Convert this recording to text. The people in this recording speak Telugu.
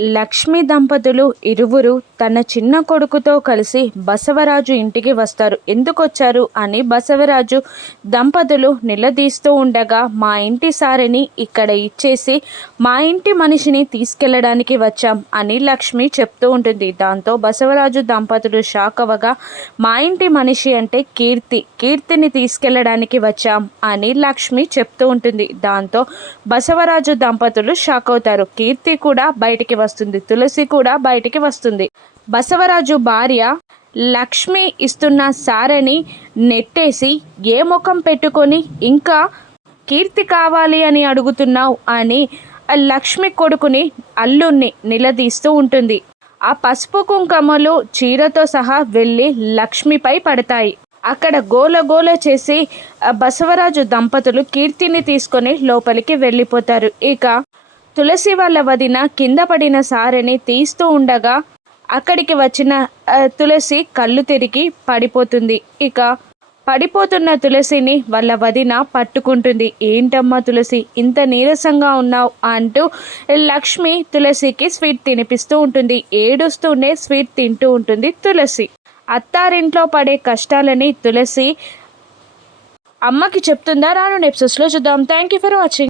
లక్ష్మి దంపతులు ఇరువురు తన చిన్న కొడుకుతో కలిసి బసవరాజు ఇంటికి వస్తారు. ఎందుకు వచ్చారు అని బసవరాజు దంపతులు నిలదీస్తూ ఉండగా మా ఇంటి సారిని ఇక్కడ ఇచ్చేసి మా ఇంటి మనిషిని తీసుకెళ్ళడానికి వచ్చాం అని లక్ష్మి చెప్తూ ఉంటుంది. దాంతో బసవరాజు దంపతులు షాక్ అవ్వగా మా ఇంటి మనిషి అంటే కీర్తి కీర్తిని తీసుకెళ్ళడానికి వచ్చాం అని లక్ష్మి చెప్తూ ఉంటుంది. దాంతో బసవరాజు దంపతులు షాక్ అవుతారు. కీర్తి కూడా బయటికి వస్తుంది. తులసి కూడా బయటికి వస్తుంది. బసవరాజు భార్య లక్ష్మి ఇస్తున్న సారని నెట్టేసి ఏ ముఖం పెట్టుకొని ఇంకా కీర్తి కావాలి అని అడుగుతున్నావు అని ఆ లక్ష్మి కొడుకుని అల్లుణ్ణి నిలదీస్తూ ఉంటుంది. ఆ పసుపు కుంకుమలు చీరతో సహా వెళ్ళి లక్ష్మిపై పడతాయి. అక్కడ గోల గోల చేసి బసవరాజు దంపతులు కీర్తిని తీసుకొని లోపలికి వెళ్ళిపోతారు. ఇక తులసి వాళ్ళ వదిన కింద పడిన సారెని తీస్తూ ఉండగా అక్కడికి వచ్చిన తులసి కళ్ళు తిరిగి పడిపోతుంది. ఇక పడిపోతున్న తులసిని వాళ్ళ వదిన పట్టుకుంటుంది. ఏంటమ్మా తులసి ఇంత నీరసంగా ఉన్నావు అంటూ లక్ష్మి తులసికి స్వీట్ తినిపిస్తూ ఉంటుంది. ఏడుస్తూనే స్వీట్ తింటూ ఉంటుంది తులసి. అత్తారింట్లో పడే కష్టాలని తులసి అమ్మకి చెప్తుందా? రాను నెప్సెస్లో చూద్దాం. Thank you for watching